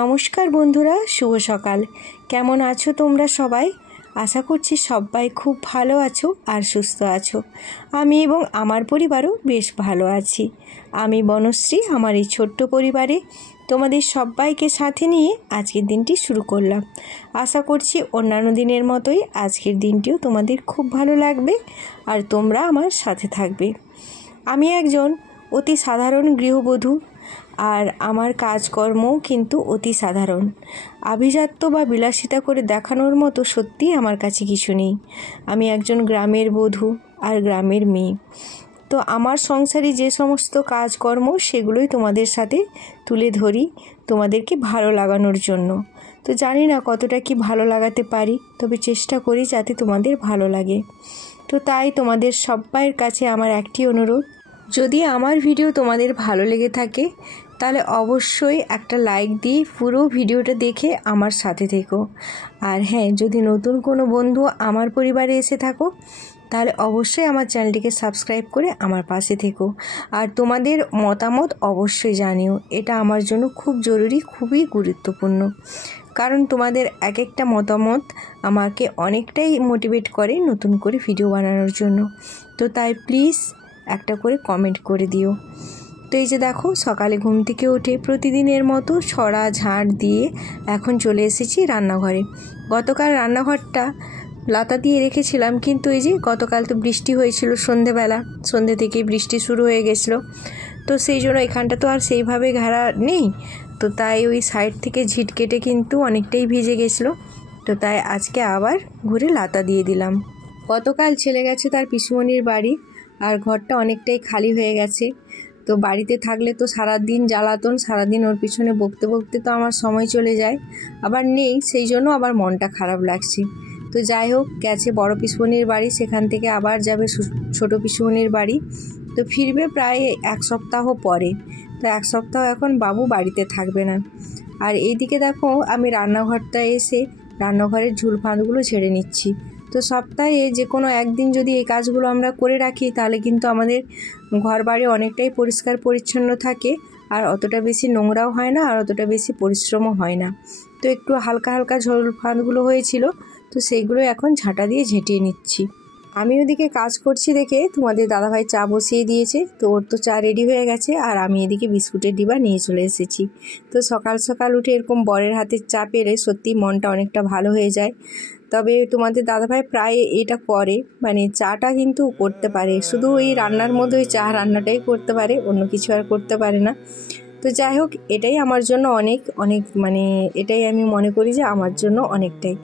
নমস্কার বন্ধুরা, শুভ সকাল। কেমন আছো তোমরা সবাই? আশা করছি সবাই খুব ভালো আছো আর সুস্থ আছো। আমি এবং আমার পরিবারও বেশ ভালো আছি। আমি বনশ্রী, আমার এই ছোট্ট পরিবারে তোমাদের সবাইকে সাথে নিয়ে আজকের দিনটি শুরু করলাম। আশা করছি অন্যান্য দিনের মতোই আজকের দিনটিও তোমাদের খুব ভালো লাগবে আর তোমরা আমার সাথে থাকবে। আমি একজন অতি সাধারণ গৃহবধূ আর আমার কাজকর্মও কিন্তু অতি সাধারণ। আভিজাত্য বা বিলাসিতা করে দেখানোর মতো সত্যিই আমার কাছে কিছু নেই। আমি একজন গ্রামের বধূ আর গ্রামের মেয়ে। তো আমার সংসারে যে সমস্ত কাজকর্ম সেগুলোই তোমাদের সাথে তুলে ধরি তোমাদেরকে ভালো লাগানোর জন্য। তো জানি না কতটা কি ভালো লাগাতে পারি, তবে চেষ্টা করি যাতে তোমাদের ভালো লাগে। তো তাই তোমাদের সবাইয়ের কাছে আমার একটি অনুরোধ, যদি আমার ভিডিও তোমাদের ভালো লেগে থাকে তাহলে অবশ্যই একটা লাইক দিয়ে পুরো ভিডিওটা দেখে আমার সাথে থেকো। আর হ্যাঁ, যদি নতুন কোনো বন্ধু আমার পরিবারে এসে থাকো তাহলে অবশ্যই আমার চ্যানেলটিকে সাবস্ক্রাইব করে আমার পাশে থেকো। আর তোমাদের মতামত অবশ্যই জানিও, এটা আমার জন্য খুব জরুরি, খুবই গুরুত্বপূর্ণ। কারণ তোমাদের এক একটা মতামত আমাকে অনেকটাই মোটিভেট করে নতুন করে ভিডিও বানানোর জন্য। তো তাই প্লিজ একটা করে কমেন্ট করে দিও। তো এই যে দেখো, সকালে ঘুম থেকে উঠে প্রতিদিনের মতো ছড়া ঝাড় দিয়ে এখন চলে এসেছি রান্নাঘরে। গতকাল রান্নাঘরটা লাতা দিয়ে রেখেছিলাম, কিন্তু এই যে গতকাল তো বৃষ্টি হয়েছিল সন্ধে থেকেই বৃষ্টি শুরু হয়ে গেছিলো। তো সেই জন্য এখানটা তো আর সেইভাবে ঘেরা নেই, তো তাই ওই সাইড থেকে ঝিট কেটে কিন্তু অনেকটাই ভিজে গেছিলো। তো তাই আজকে আবার ঘুরে লাতা দিয়ে দিলাম। গতকাল ছেলে গেছে তার পিসুমণির বাড়ি আর ঘরটা অনেকটাই খালি হয়ে গেছে। তো বাড়িতে থাকলে তো সারাদিন জ্বালাতন, সারাদিন ওর পিছনে বকতে বকতে তো আমার সময় চলে যায়। আবার নেই, সেই জন্য আবার মনটা খারাপ লাগছে। তো যাই হোক, গেছে বড় পিসুমণির বাড়ি, সেখান থেকে আবার যাবে ছোট পিসুমণির বাড়ি। তো ফিরবে প্রায় এক সপ্তাহ পরে। তো এক সপ্তাহ এখন বাবু বাড়িতে থাকবে না। আর এইদিকে দেখো, আমি রান্নাঘরটায় এসে রান্নাঘরের ঝুল ফাঁদগুলো ঝেড়ে নিচ্ছি। তো সপ্তাহে যে কোনো একদিন যদি এই কাজগুলো আমরা করে রাখি তাহলে কিন্তু আমাদের ঘর বাড়ি অনেকটাই পরিষ্কার পরিচ্ছন্ন থাকে, আর অতটা বেশি নোংরাও হয় না আর অতটা বেশি পরিশ্রমও হয় না। তো একটু হালকা হালকা ঝোল ফাঁদগুলো হয়েছিল, তো সেইগুলো এখন ঝাঁটা দিয়ে ঝেঁটিয়ে নিচ্ছি। আমি ওদিকে কাজ করছি দেখে তোমাদের দাদাভাই চা বসিয়ে দিয়েছে। তো ওর তো চা রেডি হয়ে গেছে আর আমি এদিকে বিস্কুটের ডিবা নিয়ে চলে এসেছি। তো সকাল সকাল উঠে এরকম বরের হাতের চা পেলে সত্যি মনটা অনেকটা ভালো হয়ে যায়। তবে তোমাদের দাদাভাই প্রায় এটা করে, মানে চাটা কিন্তু করতে পারে, শুধু ওই রান্নার মধ্যে ওই চা রান্নাটাই করতে পারে, অন্য কিছু আর করতে পারে না। তো যাই হোক, এটাই আমার জন্য অনেক অনেক মানে এটাই আমি মনে করি যে আমার জন্য অনেকটাই।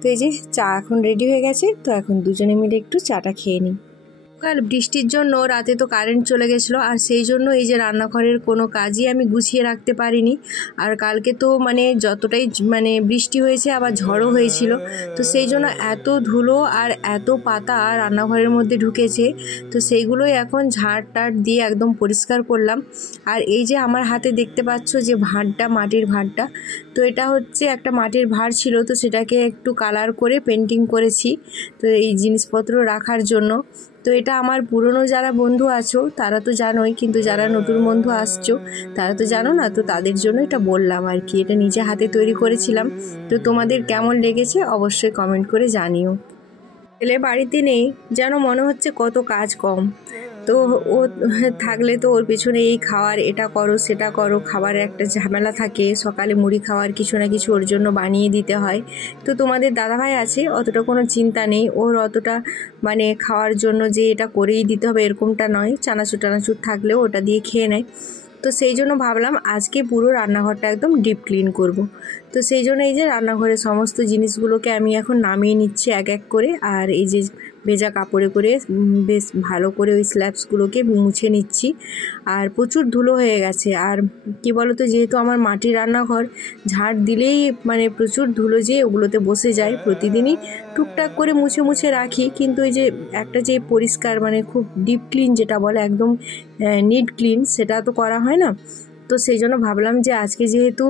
তো এই যে চা এখন রেডি হয়ে গেছে, তো এখন দুজনে মিলে একটু চাটা খেয়ে নিই। কাল বৃষ্টির জন্য রাতে তো কারেন্ট চলে গেছিলো, আর সেই জন্য এই যে রান্নাঘরের কোনো কাজই আমি গুছিয়ে রাখতে পারিনি। আর কালকে তো মানে যতটাই মানে বৃষ্টি হয়েছে আবার ঝড়ও হয়েছিল, তো সেই জন্য এত ধুলো আর এত পাতা রান্নাঘরের মধ্যে ঢুকেছে। তো সেইগুলোই এখন ঝাড় টাড় দিয়ে একদম পরিষ্কার করলাম। আর এই যে আমার হাতে দেখতে পাচ্ছ যে ভাঁড়টা, মাটির ভাঁড়টা, তো এটা হচ্ছে একটা মাটির ভাঁড় ছিল, তো সেটাকে একটু কালার করে পেন্টিং করেছি তো এই জিনিসপত্র রাখার জন্য। তো এটা আমার পুরনো যারা বন্ধু আছো তারা তো জানোই, কিন্তু যারা নতুন বন্ধু আসছো তারা তো জানো না, তো তাদের জন্য এটা বললাম আর কি। এটা নিজে হাতে তৈরি করেছিলাম। তো তোমাদের কেমন লেগেছে অবশ্যই কমেন্ট করে জানিও। ছেলে বাড়িতে নেই, যেন মনে হচ্ছে কত কাজ কম। তো ও থাকলে তো ওর পেছনে এই খাওয়ার, এটা করো সেটা করো, খাবারের একটা ঝামেলা থাকে, সকালে মুড়ি খাওয়ার কিছু না কিছু ওর জন্য বানিয়ে দিতে হয়। তো তোমাদের দাদাভাই আছে, অতটা কোনো চিন্তা নেই ওর, অতটা মানে খাওয়ার জন্য যে এটা করেই দিতে হবে এরকমটা নয়, চানাচুর টানাচুর থাকলেও ওটা দিয়ে খেয়ে নেয়। তো সেই জন্য ভাবলাম আজকে পুরো রান্নাঘরটা একদম ডিপ ক্লিন করব। তো সেই জন্য এই যে রান্নাঘরের সমস্ত জিনিসগুলোকে আমি এখন নামিয়ে নিচ্ছি এক এক করে, আর এই যে ভেজা কাপড়ে করে বেশ ভালো করে ওই স্ল্যাবসগুলোকে মুছে নিচ্ছি। আর প্রচুর ধুলো হয়ে গেছে, আর কি বলো তো, যেহেতু আমার মাটির রান্নাঘর, ঝাড় দিলেই মানে প্রচুর ধুলো যে ওগুলোতে বসে যায়। প্রতিদিনই টুকটাক করে মুছে মুছে রাখি, কিন্তু ওই যে একটা যে পরিষ্কার মানে খুব ডিপ ক্লিন যেটা বলে একদম নিট ক্লিন, সেটা তো করা হয় না। তো সেই জন্য ভাবলাম যে আজকে যেহেতু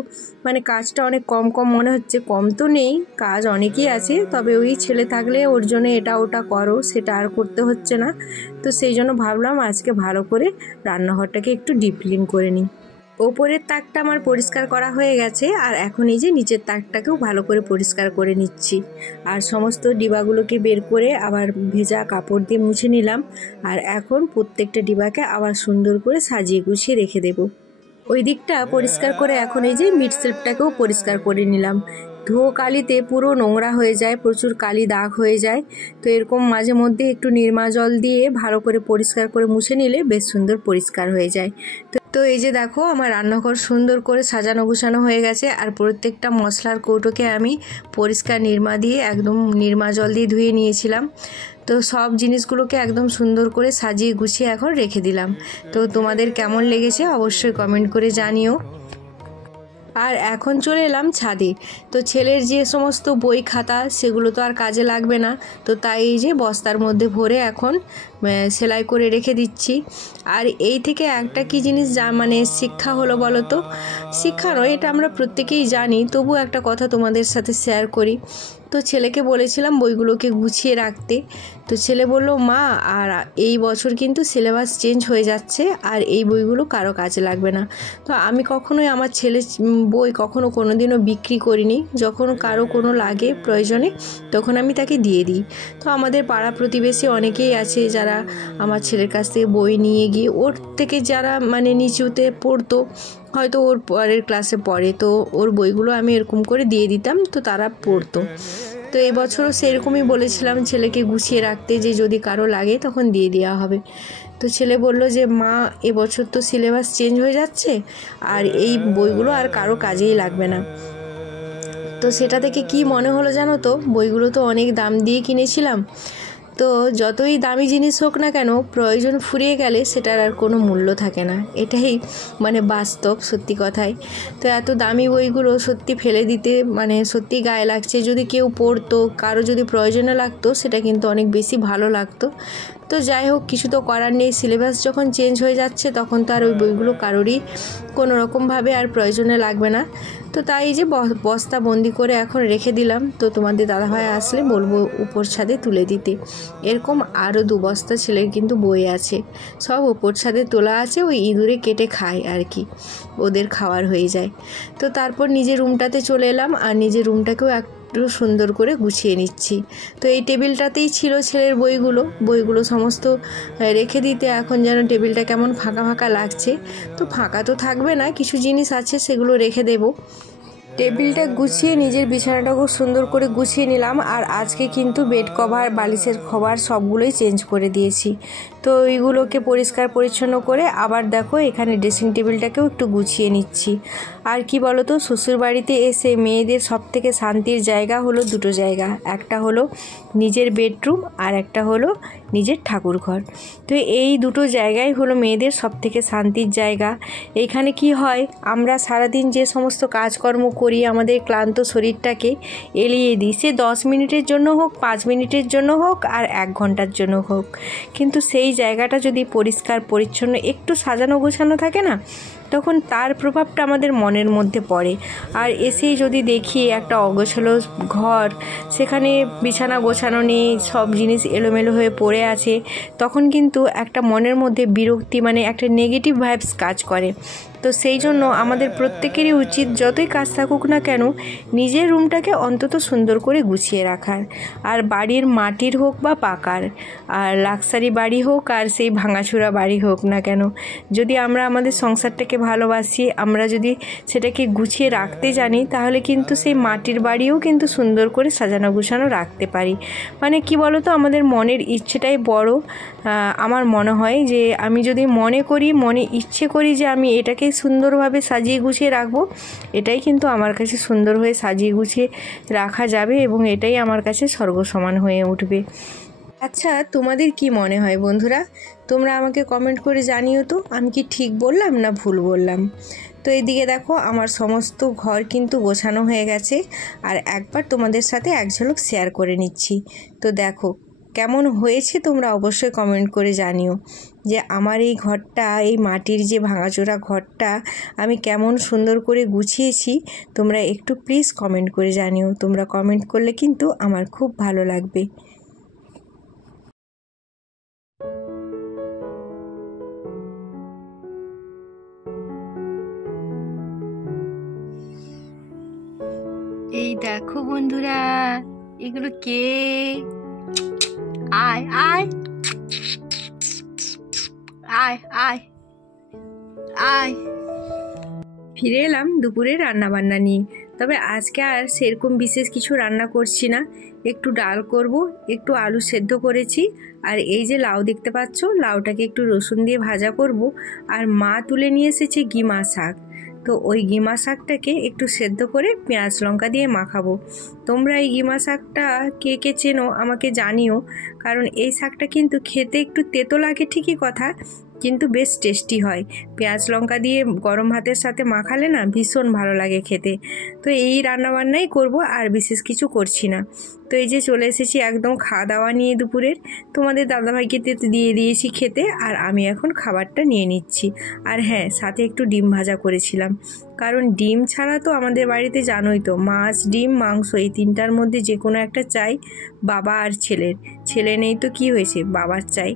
মানে কাজটা অনেক কম কম মনে হচ্ছে, কম তো নেই, কাজ অনেকই আছে, তবে ওই ছেলে থাকলে ওর জন্য এটা ওটা করো সেটা আর করতে হচ্ছে না। তো সেই জন্য ভাবলাম আজকে ভালো করে রান্নাঘরটাকে একটু ডিপ ক্লিন করে নিই। ওপরের তাকটা আমার পরিষ্কার করা হয়ে গেছে, আর এখন এই যে নিচের তাকটাকেও ভালো করে পরিষ্কার করে নিচ্ছি। আর সমস্ত ডিবাগুলোকে বের করে আবার ভেজা কাপড় দিয়ে মুছে নিলাম। আর এখন প্রত্যেকটা ডিবাকে আবার সুন্দর করে সাজিয়ে গুছিয়ে রেখে দেব। ওই দিকটা পরিষ্কার করে এখন এই যে মিড শেলফটাকেও পরিষ্কার করে নিলাম। ধুয়ো কালিতে পুরো নোংরা হয়ে যায়, প্রচুর কালি দাগ হয়ে যায়। তো এরকম মাঝে মধ্যে একটু নির্মা জল দিয়ে ভালো করে পরিষ্কার করে মুছে নিলে বেশ সুন্দর পরিষ্কার হয়ে যায়। তো এই যে দেখো আমার রান্নাঘর সুন্দর করে সাজানো গুছানো হয়ে গেছে। আর প্রত্যেকটা মশলার কৌটোকে আমি পরিষ্কার নির্মা দিয়ে একদম নির্মা জল দিয়ে ধুয়ে নিয়েছিলাম। তো সব জিনিসগুলোকে একদম সুন্দর করে সাজিয়ে গুছিয়ে এখন রেখে দিলাম। তো তোমাদের কেমন লেগেছে অবশ্যই কমেন্ট করে জানিও। আর এখন চলে এলাম ছাদে। তো ছেলের যে সমস্ত বই খাতা সেগুলো তো আর কাজে লাগবে না, তো তাই এই যে বস্তার মধ্যে ভরে এখন সেলাই করে রেখে দিচ্ছি। আর এই থেকে একটা কি জিনিস মানে শিক্ষা হলো বলো তো? শিক্ষা নয়, এটা আমরা প্রত্যেকেই জানি, তবু একটা কথা তোমাদের সাথে শেয়ার করি। তো ছেলেকে বলেছিলাম বইগুলোকে গুছিয়ে রাখতে। তো ছেলে বলল, মা আর এই বছর কিন্তু সিলেবাস চেঞ্জ হয়ে যাচ্ছে, আর এই বইগুলো কারো কাজে লাগবে না। তো আমি কখনোই আমার ছেলের বই কখনো কোনো দিনও বিক্রি করিনি। যখন কারো কোনো লাগে প্রয়োজনে তখন আমি তাকে দিয়ে দিই। তো আমাদের পাড়া প্রতিবেশী অনেকেই আছে যারা আমার ছেলের কাছ থেকে বই নিয়ে গিয়ে ওর থেকে যারা মানে নিচুতে পড়তো, হয়তো ওর পরের ক্লাসে পড়ে, তো ওর বইগুলো আমি এরকম করে দিয়ে দিতাম, তো তারা পড়তো। তো এবছরও সেরকমই বলেছিলাম ছেলেকে গুছিয়ে রাখতে, যে যদি কারো লাগে তখন দিয়ে দেওয়া হবে। তো ছেলে বলল যে মা এবছর তো সিলেবাস চেঞ্জ হয়ে যাচ্ছে, আর এই বইগুলো আর কারো কাজেই লাগবে না। তো সেটা থেকে কি মনে হলো জানো তো, বইগুলো তো অনেক দাম দিয়ে কিনেছিলাম। তো যতই দামি জিনিস হোক না কেন, প্রয়োজন ফুরিয়ে গেলে সেটার আর কোনো মূল্য থাকে না। এটাই মানে বাস্তব, সত্যি কথাই। তো এত দামি বইগুলো সত্যি ফেলে দিতে মানে সত্যি গায়ে লাগছে। যদি কেউ পড়তো, কারো যদি প্রয়োজনে লাগতো, সেটা কিন্তু অনেক বেশি ভালো লাগতো। তো যাই হোক, কিছু তো করার নেই। সিলেবাস যখন চেঞ্জ হয়ে যাচ্ছে তখন তো আর ওই বইগুলো কারোরই কোনো রকমভাবে আর প্রয়োজনে লাগবে না। তো তাই যে বস্তা বন্দি করে এখন রেখে দিলাম। তো তোমাদের দাদাভাই আসলে বলবো উপর ছাদে তুলে দিতে। এরকম আরও 2 বস্তা ছেলের কিন্তু বই আছে, সব উপর ছাদে তোলা আছে। ওই ইঁদুরে কেটে খায় আর কি, ওদের খাওয়ার হয়ে যায়। তো তারপর নিজের রুমটাতে চলে এলাম, আর নিজের রুমটাকেও একটু সুন্দর করে গুছিয়ে নিচ্ছি। তো এই টেবিলটাতেই ছিল ছেলের বইগুলো সমস্ত রেখে দিতে এখন যেন টেবিলটা কেমন ফাঁকা ফাঁকা লাগছে। তো ফাঁকা তো থাকবে না, কিছু জিনিস আছে সেগুলো রেখে দেব। টেবিলটা গুছিয়ে নিজের বিছানাটাকেও সুন্দর করে গুছিয়ে নিলাম। আর আজকে কিন্তু বেড কভার, বালিশের কভার সবগুলোই চেঞ্জ করে দিয়েছি। তো এইগুলোকে পরিষ্কার পরিচ্ছন্ন করে আবার দেখো এখানে ড্রেসিং টেবিলটাকেও একটু গুছিয়ে নিচ্ছি। আর কি বলো তো, শ্বশুরবাড়িতে এসে মেয়েদের সবথেকে শান্তির জায়গা হলো 2টো জায়গা। একটা হলো নিজের বেডরুম, আর একটা হলো নিজের ঠাকুরঘর। তো এই 2টো জায়গাই হলো মেয়েদের সবথেকে শান্তির জায়গা। এইখানে কি হয়, আমরা সারাদিন যে সমস্ত কাজকর্ম করি আমাদের ক্লান্ত শরীরটাকে এলিয়ে দিই। সে 10 মিনিটের জন্য হোক, 5 মিনিটের জন্য হোক, আর 1 ঘন্টার জন্য হোক, কিন্তু সেই জায়গাটা যদি পরিষ্কার পরিচ্ছন্ন একটু সাজানো গোছানো থাকে না, তখন তার প্রভাবটা আমাদের মনের মধ্যে পড়ে। আর এসেই যদি দেখি একটা অগোছালো ঘর, সেখানে বিছানা গোছানো নেই, সব জিনিস এলোমেলো হয়ে পড়ে আছে, তখন কিন্তু একটা মনের মধ্যে বিরক্তি মানে একটা নেগেটিভ ভাইবস কাজ করে। তো সেই জন্য আমাদের প্রত্যেকেরই উচিত যতই কাজ থাকুক না কেন নিজের রুমটাকে অন্তত সুন্দর করে গুছিয়ে রাখার। আর বাড়ির মাটির হোক বা পাকার, আর লাক্সারি বাড়ি হোক আর সেই ভাঙাচোরা বাড়ি হোক না কেন, যদি আমরা আমাদের সংসারটাকে ভালোবাসি, আমরা যদি সেটাকে গুছিয়ে রাখতে জানি, তাহলে কিন্তু সেই মাটির বাড়িও কিন্তু সুন্দর করে সাজানো গুছানো রাখতে পারি। মানে কি বলো তো, আমাদের মনের ইচ্ছেটাই বড়। আমার মনে হয় যে আমি যদি মনে ইচ্ছে করি যে আমি এটাকে সুন্দরভাবে সাজিয়ে গুছিয়ে রাখবো, এটাই কিন্তু আমার কাছে সুন্দর হয়ে সাজিয়ে গুছিয়ে রাখা যাবে, এবং এটাই আমার কাছে স্বর্গ সমান হয়ে উঠবে। আচ্ছা, তোমাদের কি মনে হয় বন্ধুরা? তোমরা আমাকে কমেন্ট করে জানিও তো, আমি কি ঠিক বললাম না ভুল বললাম। তো এইদিকে দেখো আমার সমস্ত ঘর কিন্তু গোছানো হয়ে গেছে। আর একবার তোমাদের সাথে এক ঝলক শেয়ার করে নিচ্ছি। তো দেখো কেমন হয়েছে, তোমরা অবশ্যই কমেন্ট করে জানিও যে আমার এই ঘরটা, এই মাটির যে ভাঙাচোরা ঘরটা আমি কেমন সুন্দর করে গুছিয়েছি। তোমরা একটু প্লিজ কমেন্ট করে জানিও। তোমরা কমেন্ট করলে কিন্তু আমার খুব ভালো লাগবে। এই দেখো বন্ধুরা, এগুলো কে? আয় আয় আয় আয় আয়। ফিরে এলাম দুপুরে রান্না বান্না নিয়ে। তবে আজকে আর সেরকম বিশেষ কিছু রান্না করছি না, একটু ডাল করব, একটু আলু সেদ্ধ করেছি, আর এই যে লাউ দেখতে পাচ্ছ, লাউটাকে একটু রসুন দিয়ে ভাজা করব। আর মা তুলে নিয়ে এসেছে গিমা শাক, তো ওই গিমা শাকটাকে একটু সেদ্ধ করে পেঁয়াজ লঙ্কা দিয়ে মাখাবো। তোমরা এই গিমা শাকটা কে কে চেনো আমাকে জানিও, কারণ এই শাকটা কিন্তু খেতে একটু তেতো লাগে ঠিকই কথা, কিন্তু বেশ টেস্টি হয়। পেঁয়াজ লঙ্কা দিয়ে গরম ভাতের সাথে মাখালে না ভীষণ ভালো লাগে খেতে। তো এই রান্নাবান্নাই করব, আর বিশেষ কিছু করছি না। তো এই যে চলে এসেছি একদম খাওয়া দাওয়া নিয়ে দুপুরের। তোমাদের দাদাভাইকে দিয়ে দিয়েছি খেতে, আর আমি এখন খাবারটা নিয়ে নিচ্ছি। আর হ্যাঁ, সাথে একটু ডিম ভাজা করেছিলাম, কারণ ডিম ছাড়া তো আমাদের বাড়িতে জানোই তো, মাছ ডিম মাংস এই তিনটার মধ্যে যে কোনো একটা চাই বাবা আর ছেলের। ছেলে নেই তো কি হয়েছে, বাবার চাই।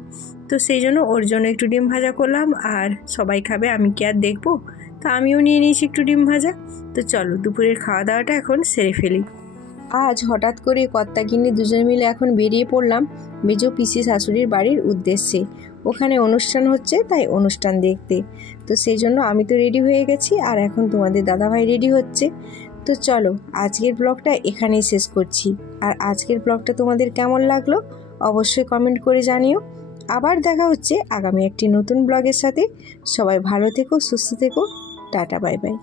তো সেই জন্য ওর জন্য একটু ডিম ভাজা করলাম, আর সবাই খাবে, আমি কি আর দেখবো, তো আমিও নিয়ে নিয়েছি একটু ডিম ভাজা। তো চলো দুপুরের খাওয়া দাওয়াটা এখন সেরে ফেলি। আজ হঠাৎ করে কর্তাগিন্নি দুজন মিলে এখন বেরিয়ে পড়লাম মেজো পিসি শাশুড়ির বাড়ির উদ্দেশ্যে। ওখানে অনুষ্ঠান হচ্ছে, তাই অনুষ্ঠান দেখতে। তো সেই জন্য আমি তো রেডি হয়ে গেছি, আর এখন তোমাদের দাদাভাই রেডি হচ্ছে। তো চলো আজকের ব্লগটা এখানেই শেষ করছি। আর আজকের ব্লগটা তোমাদের কেমন লাগলো অবশ্যই কমেন্ট করে জানিও। আবার দেখা হচ্ছে আগামী একটি নতুন ব্লগের সাথে। সবাই ভালো থেকো, সুস্থ থেকো, টাটা বাই বাই।